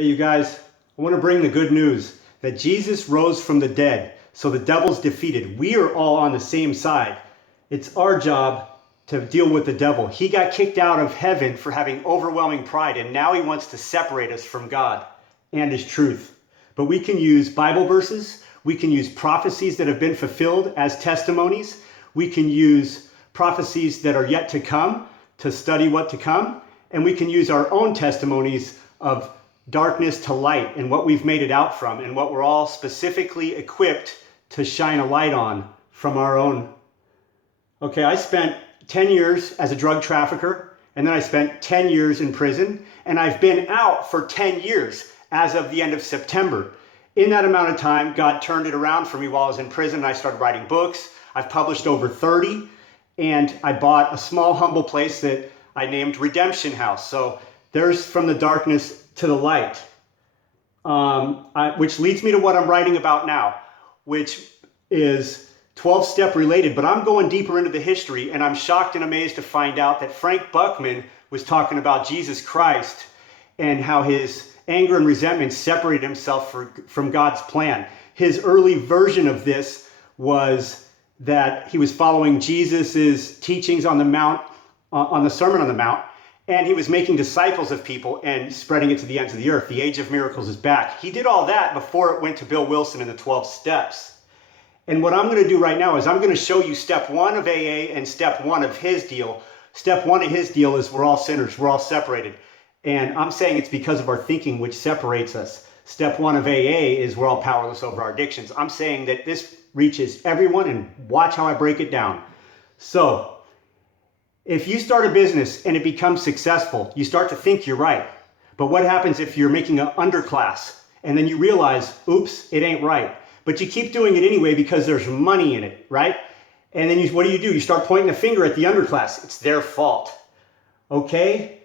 Hey, you guys, I want to bring the good news that Jesus rose from the dead, so the devil's defeated. We are all on the same side. It's our job to deal with the devil. He got kicked out of heaven for having overwhelming pride, and now he wants to separate us from God and his truth. But we can use Bible verses, we can use prophecies that have been fulfilled as testimonies, we can use prophecies that are yet to come to study what to come, and we can use our own testimonies of darkness to light and what we've made it out from and what we're all specifically equipped to shine a light on from our own. Okay, I spent 10 years as a drug trafficker, and then I spent 10 years in prison, and I've been out for 10 years as of the end of September. In that amount of time, God turned it around for me while I was in prison, and I started writing books. I've published over 30, and I bought a small, humble place that I named Redemption House. So there's from the darkness to the light, which leads me to what I'm writing about now, which is 12-step related, but I'm going deeper into the history, and I'm shocked and amazed to find out that Frank Buckman was talking about Jesus Christ and how his anger and resentment separated himself from God's plan. His early version of this was that he was following Jesus's teachings on the Mount, on the Sermon on the Mount, and he was making disciples of people and spreading it to the ends of the earth. The age of miracles is back. He did all that before it went to Bill Wilson and the 12 steps. And what I'm going to do right now is I'm going to show you step one of AA and step one of his deal. Step one of his deal is we're all sinners. We're all separated. And I'm saying it's because of our thinking which separates us. Step one of AA is we're all powerless over our addictions. I'm saying that this reaches everyone, and watch how I break it down. So, if you start a business and it becomes successful, you start to think you're right. But what happens if you're making an underclass and then you realize, oops, it ain't right. But you keep doing it anyway because there's money in it, right? And then what do? You start pointing a finger at the underclass. It's their fault. Okay?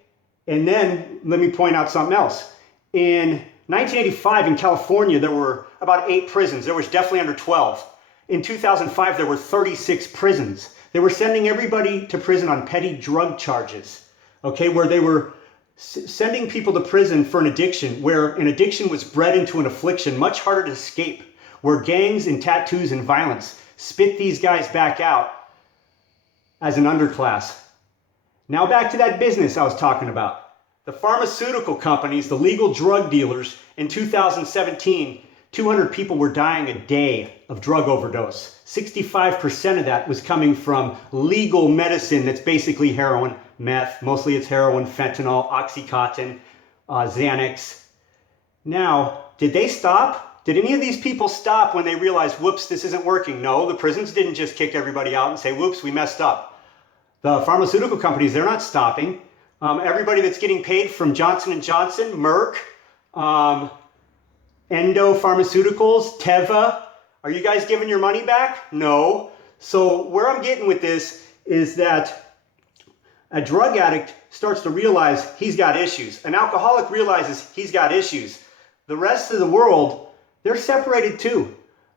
And then let me point out something else. In 1985 in California, there were about 8 prisons. There was definitely under 12. In 2005, there were 36 prisons. They were sending everybody to prison on petty drug charges, okay, where they were sending people to prison for an addiction, where an addiction was bred into an affliction much harder to escape, where gangs and tattoos and violence spit these guys back out as an underclass. Now back to that business I was talking about. The pharmaceutical companies, the legal drug dealers, in 2017, 200 people were dying a day of drug overdose. 65% of that was coming from legal medicine that's basically heroin, meth, mostly it's heroin, fentanyl, Oxycontin, Xanax. Now, did they stop? Did any of these people stop when they realized, whoops, this isn't working? No, the prisons didn't just kick everybody out and say, whoops, we messed up. The pharmaceutical companies, they're not stopping. Everybody that's getting paid from Johnson & Johnson, Merck, Endo Pharmaceuticals, Teva, are you guys giving your money back? No. So where I'm getting with this is that a drug addict starts to realize he's got issues. An alcoholic realizes he's got issues. The rest of the world, they're separated too.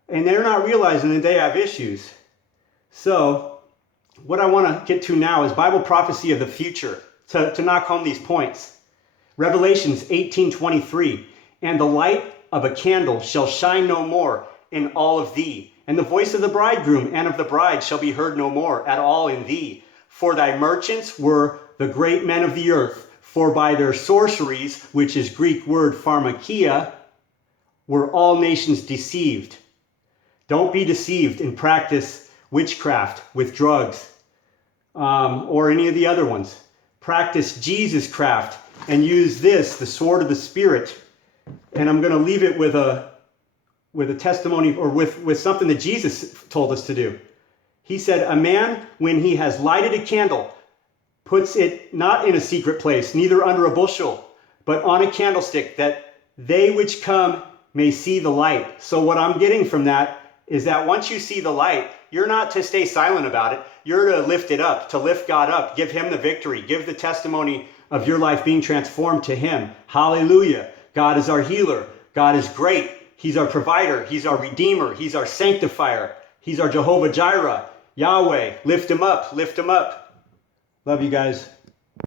And they're not realizing that they have issues. So what I want to get to now is Bible prophecy of the future to knock home these points. Revelations 18:23, and the light of a candle shall shine no more in all of thee, and the voice of the bridegroom and of the bride shall be heard no more at all in thee. For thy merchants were the great men of the earth, for by their sorceries, which is Greek word pharmakia, were all nations deceived. Don't be deceived and practice witchcraft with drugs or any of the other ones. Practice Jesus craft and use this, the sword of the Spirit. And I'm going to leave it with a testimony, or with something that Jesus told us to do. He said, a man, when he has lighted a candle, puts it not in a secret place, neither under a bushel, but on a candlestick, that they which come may see the light. So what I'm getting from that is that once you see the light, you're not to stay silent about it. You're to lift it up, to lift God up, give him the victory, give the testimony of your life being transformed to him. Hallelujah. God is our healer. God is great. He's our provider. He's our redeemer. He's our sanctifier. He's our Jehovah Jireh. Yahweh, lift him up. Lift him up. Love you guys.